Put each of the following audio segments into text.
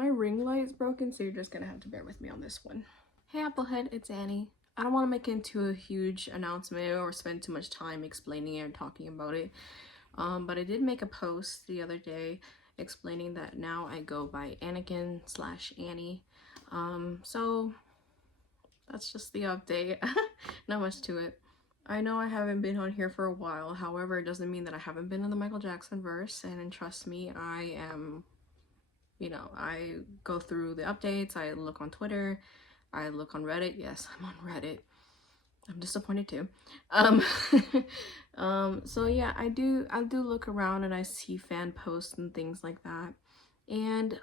My ring light is broken, so you're just gonna have to bear with me on this one. Hey Applehead, it's Annie. I don't want to make it into a huge announcement or spend too much time explaining it and talking about it. But I did make a post the other day explaining that now I go by Anakin/Annie. So that's just the update. Not much to it. I know I haven't been on here for a while, however, it doesn't mean that I haven't been in the Michael Jackson verse, and trust me, I am, I go through the updates, I look on Twitter, I look on Reddit. Yes, I'm on Reddit. I'm disappointed too. So yeah, I do look around and I see fan posts and things like that. And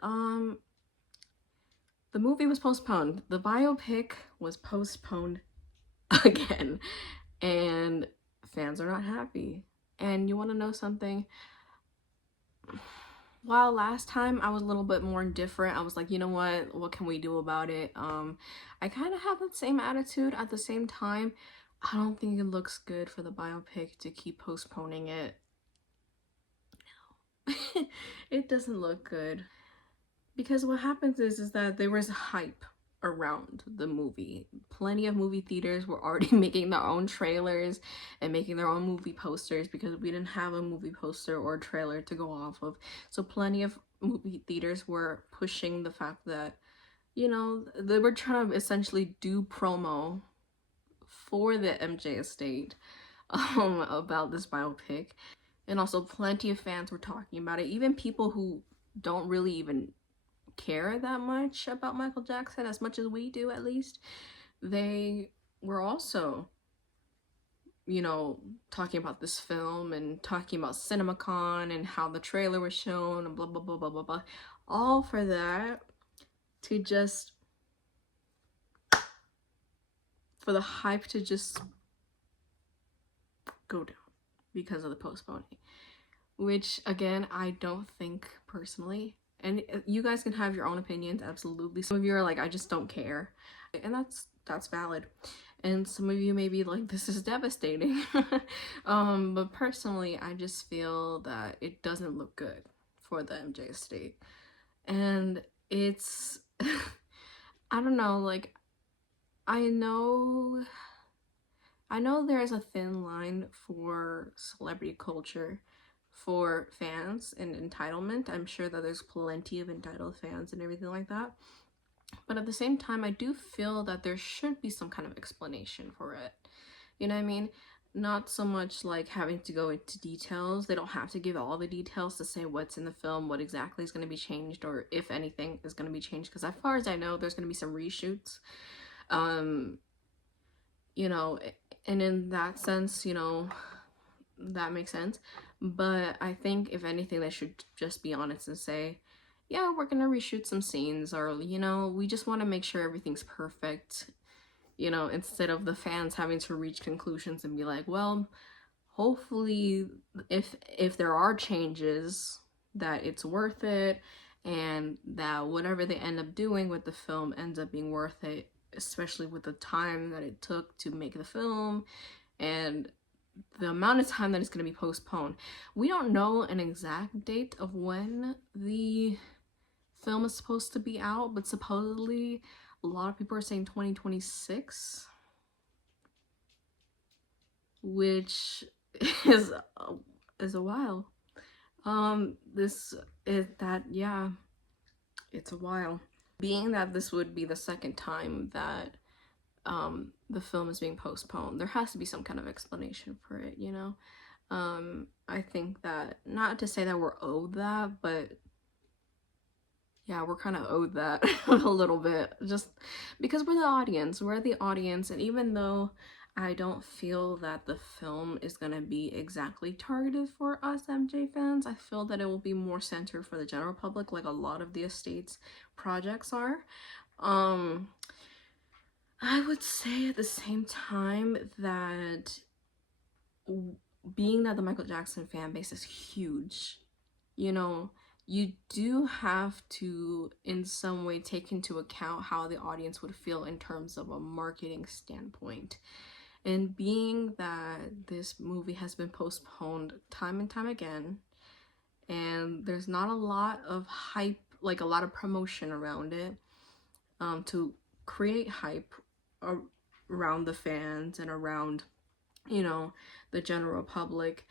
the movie was postponed. The biopic was postponed again. And fans are not happy. And you want to know something? While last time I was a little bit more indifferent, I was like, you know what can we do about it? I kind of have that same attitude. At the same time, I don't think it looks good for the biopic to keep postponing it. No. It doesn't look good. Because what happens is that there was hype around the movie. Plenty of movie theaters were already making their own trailers and making their own movie posters because we didn't have a movie poster or trailer to go off of. So plenty of movie theaters were pushing the fact that, they were trying to essentially do promo for the MJ estate about this biopic. And also plenty of fans were talking about it. Even people who don't really even care that much about Michael Jackson as much as we do, at least, they were also talking about this film and talking about CinemaCon and how the trailer was shown and blah blah blah blah blah blah, all for that to just for the hype to just go down because of the postponing, which again I don't think personally. And you guys can have your own opinions, absolutely. Some of you are like, I just don't care. And that's valid. And some of you may be like, this is devastating. But personally, I just feel that it doesn't look good for the MJ estate. And it's, I don't know, like, I know there's a thin line for celebrity culture for fans and entitlement. I'm sure that there's plenty of entitled fans and everything like that. But at the same time, I do feel that there should be some kind of explanation for it. You know what I mean? Not so much like having to go into details. They don't have to give all the details to say what's in the film, what exactly is going to be changed, or if anything is going to be changed. Because as far as I know, there's going to be some reshoots. And in that sense, that makes sense. But I think if anything, they should just be honest and say, yeah, we're gonna reshoot some scenes, or we just want to make sure everything's perfect, instead of the fans having to reach conclusions and be like, well, hopefully if there are changes, that it's worth it, and that whatever they end up doing with the film ends up being worth it, especially with the time that it took to make the film and the amount of time that it's going to be postponed. We don't know an exact date of when the film is supposed to be out, but supposedly a lot of people are saying 2026, which is a while. It's a while. Being that this would be the second time that the film is being postponed, there has to be some kind of explanation for it, I think that, not to say that we're owed that, but yeah, we're kind of owed that a little bit, just because we're the audience, and even though I don't feel that the film is gonna be exactly targeted for us MJ fans, I feel that it will be more centered for the general public, like a lot of the estate's projects are. I would say at the same time that being that the Michael Jackson fan base is huge, you do have to in some way take into account how the audience would feel in terms of a marketing standpoint. And being that this movie has been postponed time and time again, and there's not a lot of hype like a lot of promotion around it, to create hype around the fans and around, you know, the general public.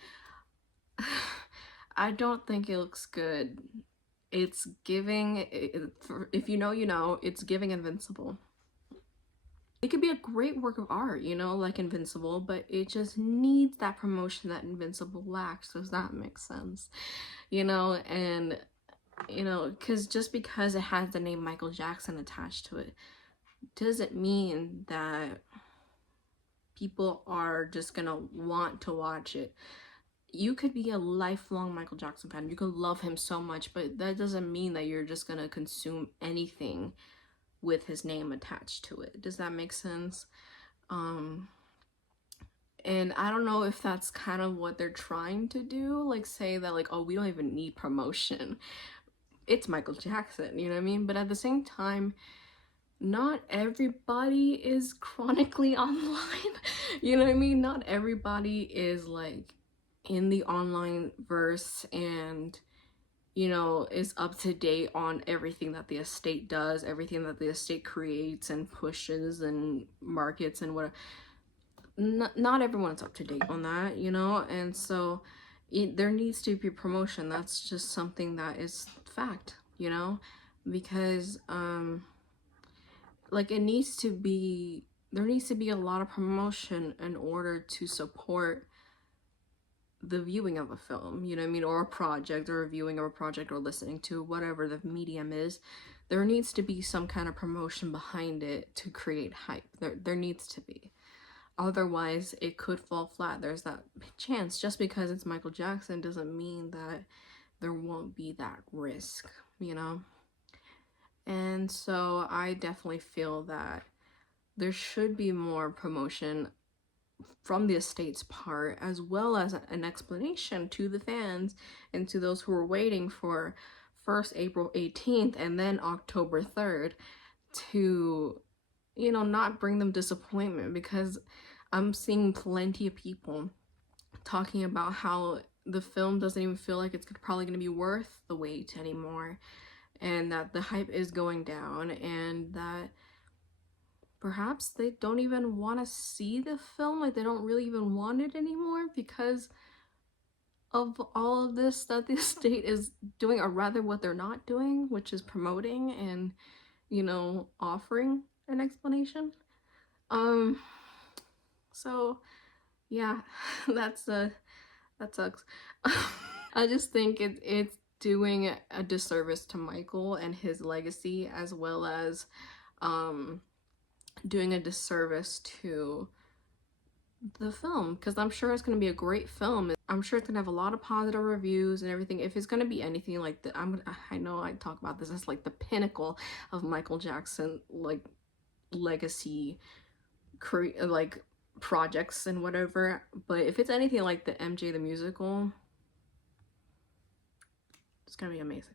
I don't think it looks good. It's giving, if you know, you know, it's giving Invincible. It could be a great work of art, you know, like Invincible, but it just needs that promotion that Invincible lacks. Does that make sense? You know, and, you know, because just because it has the name Michael Jackson attached to it doesn't mean that people are just gonna want to watch it. You could be a lifelong Michael Jackson fan. You could love him so much, but that doesn't mean that you're just gonna consume anything with his name attached to it. Does that make sense? And I don't know if that's kind of what they're trying to do, like say that like, oh, we don't even need promotion. It's Michael Jackson, you know what I mean? But at the same time, not everybody is chronically online. You know what I mean? Not everybody is like in the online verse and, you know, is up to date on everything that the estate does, everything that the estate creates and pushes and markets and whatever. Not everyone's up to date on that, you know, and so there needs to be promotion. That's just something that is fact, you know, because like there needs to be a lot of promotion in order to support the viewing of a film, you know what I mean, or a project, or a viewing of a project, or listening to whatever the medium is. There needs to be some kind of promotion behind it to create hype. There needs to be. Otherwise, it could fall flat. There's that chance. Just because it's Michael Jackson doesn't mean that there won't be that risk, you know? And so I definitely feel that there should be more promotion from the estate's part, as well as an explanation to the fans and to those who are waiting for first April 18th and then October 3rd to, you know, not bring them disappointment, because I'm seeing plenty of people talking about how the film doesn't even feel like it's probably going to be worth the wait anymore, and that the hype is going down, and that perhaps they don't even want to see the film, like they don't really even want it anymore because of all of this that the estate is doing, or rather what they're not doing, which is promoting and, you know, offering an explanation. So yeah, that sucks. I just think it's doing a disservice to Michael and his legacy, as well as doing a disservice to the film, because I'm sure it's going to be a great film. I'm sure it's going to have a lot of positive reviews and everything. If it's going to be anything like that, I know I talk about this as like the pinnacle of Michael Jackson, like legacy, like projects and whatever. But if it's anything like the MJ the musical, it's gonna be amazing.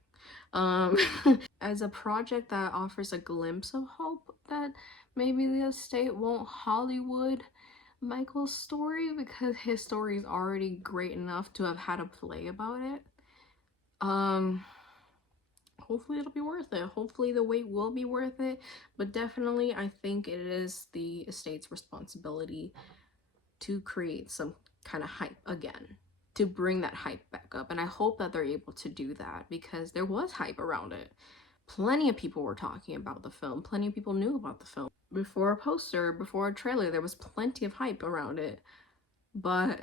As a project that offers a glimpse of hope that maybe the estate won't Hollywood Michael's story, because his story is already great enough to have had a play about it. Hopefully it'll be worth it. Hopefully the wait will be worth it. But definitely I think it is the estate's responsibility to create some kind of hype again, to bring that hype back up. And I hope that they're able to do that, because there was hype around it. Plenty of people were talking about the film. Plenty of people knew about the film. Before a poster, before a trailer, there was plenty of hype around it. But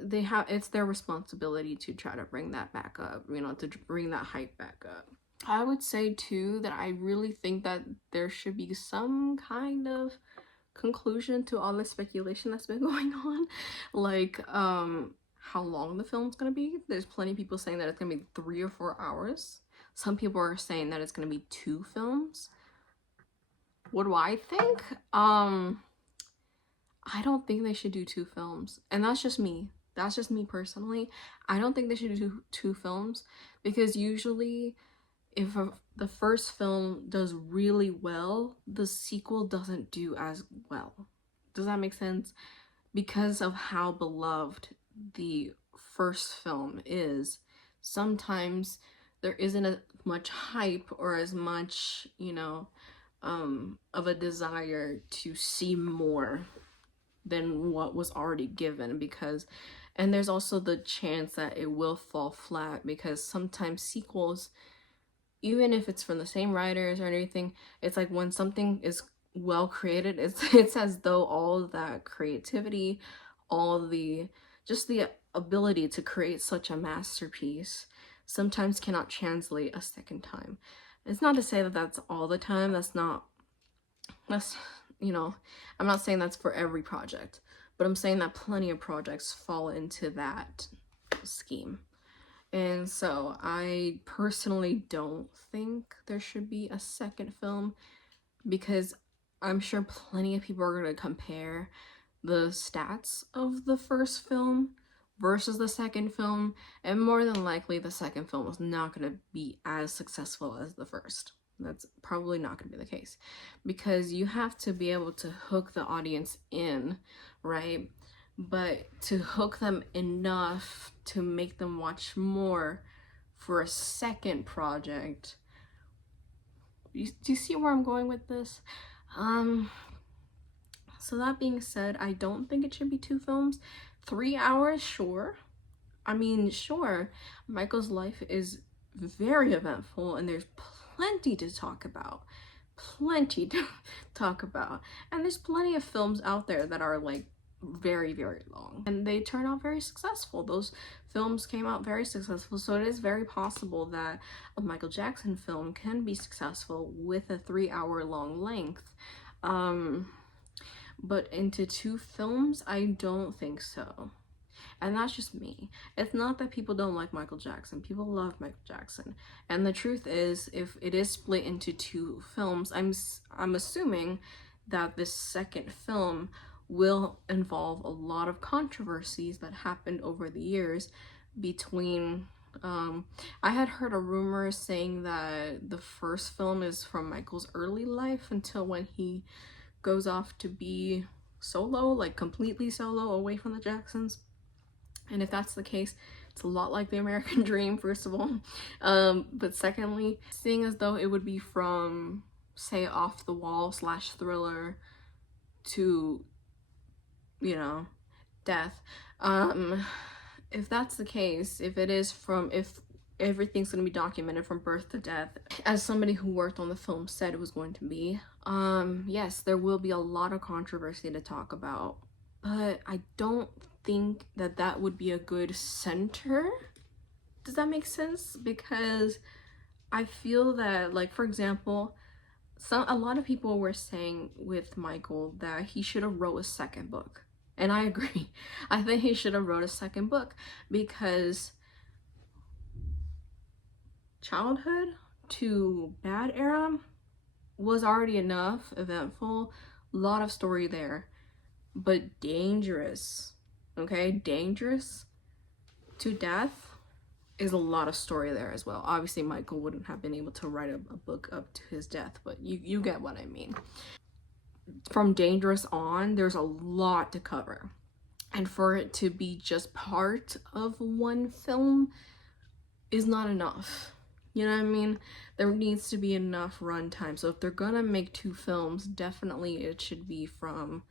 it's their responsibility to try to bring that back up, you know, to bring that hype back up. I would say too that I really think that there should be some kind of conclusion to all the speculation that's been going on, like how long the film's gonna be. There's plenty of people saying that it's gonna be 3 or 4 hours. Some people are saying that it's gonna be 2 films. What do I think? I don't think they should do 2 films, and that's just me personally. I don't think they should do 2 films, because usually if the first film does really well, the sequel doesn't do as well. Does that make sense? Because of how beloved the first film is, sometimes there isn't as much hype or as much, you know, of a desire to see more than what was already given, because and there's also the chance that it will fall flat, because sometimes sequels, even if it's from the same writers or anything, it's like when something is well created, it's as though all of that creativity, all the just the ability to create such a masterpiece sometimes cannot translate a second time. It's not to say that that's all the time. That's, you know, I'm not saying that's for every project, but I'm saying that plenty of projects fall into that scheme. And so I personally don't think there should be a second film, because I'm sure plenty of people are going to compare the stats of the first film versus the second film, and more than likely the second film is not going to be as successful as the first. That's probably not going to be the case, because you have to be able to hook the audience in, right? But to hook them enough to make them watch more for a second project. Do you see where I'm going with this? So that being said, I don't think it should be 2 films. 3 hours, sure. I mean, sure, Michael's life is very eventful and there's plenty to talk about. Plenty to talk about. And there's plenty of films out there that are like very, very long. And they turn out very successful. Those films came out very successful. So it is very possible that a Michael Jackson film can be successful with a 3-hour long length. But into 2 films, I don't think so. And that's just me. It's not that people don't like Michael Jackson. People love Michael Jackson. And the truth is, if it is split into 2 films, I'm assuming that this second film will involve a lot of controversies that happened over the years between I had heard a rumor saying that the first film is from Michael's early life until when he goes off to be solo, like completely solo away from the Jacksons. And if that's the case, it's a lot like the American Dream, first of all. But secondly, seeing as though it would be from, say, Off the Wall / Thriller to, you know, death. If that's the case, if everything's going to be documented from birth to death, as somebody who worked on the film said it was going to be, yes, there will be a lot of controversy to talk about, but I don't think that would be a good center. Does that make sense? Because I feel that, like, for example, a lot of people were saying with Michael that he should have wrote a second book. And I agree. I think he should have wrote a second book, because childhood to bad era was already enough eventful, a lot of story there, but dangerous, okay, dangerous to death is a lot of story there as well. Obviously Michael wouldn't have been able to write a book up to his death, but you get what I mean. From dangerous on, there's a lot to cover, and for it to be just part of one film is not enough. You know what I mean? There needs to be enough runtime. So if they're gonna make 2 films, definitely it should be from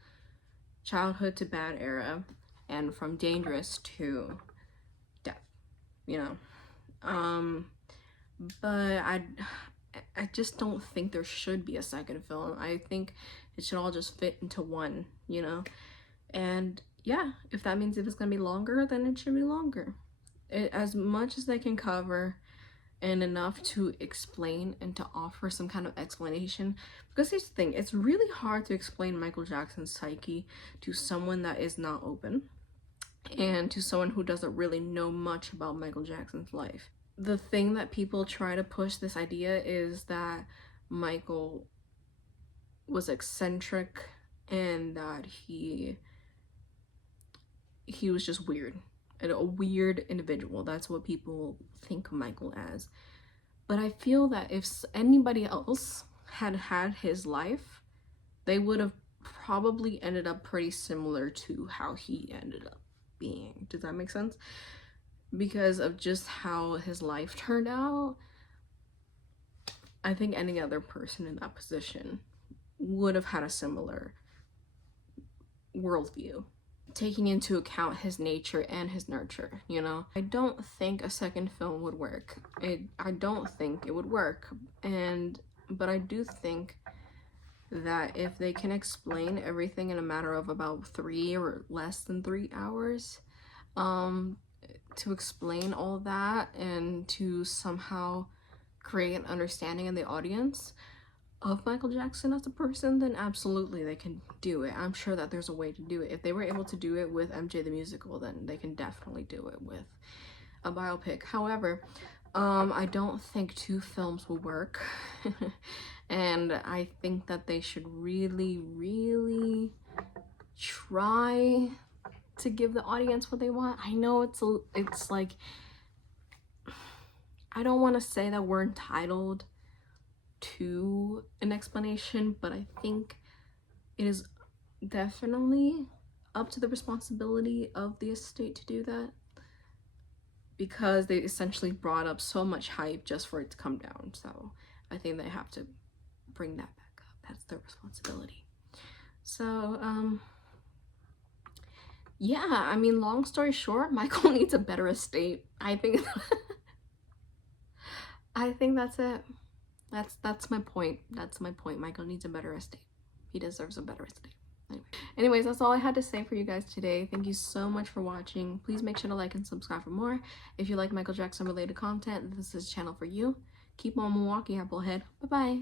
childhood to bad era and from dangerous to death, you know. But I just don't think there should be a second film. I think it should all just fit into one, you know. And yeah, if that means if it's gonna be longer, then it should be longer. As much as they can cover and enough to explain and to offer some kind of explanation. Because here's the thing, it's really hard to explain Michael Jackson's psyche to someone that is not open and to someone who doesn't really know much about Michael Jackson's life. The thing that people try to push this idea is that Michael was eccentric and that he was just weird. A weird individual. That's what people think Michael as. But I feel that if anybody else had his life, they would have probably ended up pretty similar to how he ended up being. Does that make sense? because of just how his life turned out. I think any other person in that position would have had a similar worldview, taking into account his nature and his nurture, you know? I don't think a second film would work. I don't think it would work. But I do think that if they can explain everything in a matter of about 3 or less than 3 hours, to explain all that and to somehow create an understanding in the audience of Michael Jackson as a person, then absolutely they can do it. I'm sure that there's a way to do it. If they were able to do it with MJ the Musical, then they can definitely do it with a biopic. However, I don't think 2 films will work. And I think that they should really, really try to give the audience what they want. I know it's like, I don't want to say that we're entitled to an explanation, but I think it is definitely up to the responsibility of the estate to do that, because they essentially brought up so much hype just for it to come down. So I think they have to bring that back up. That's their responsibility. So yeah, I mean, long story short, Michael needs a better estate. I think I think that's it. That's my point. That's my point. Michael needs a better estate. He deserves a better estate. Anyways, that's all I had to say for you guys today. Thank you so much for watching. Please make sure to like and subscribe for more. If you like Michael Jackson related content, this is a channel for you. Keep on Milwaukee, Applehead. Bye bye.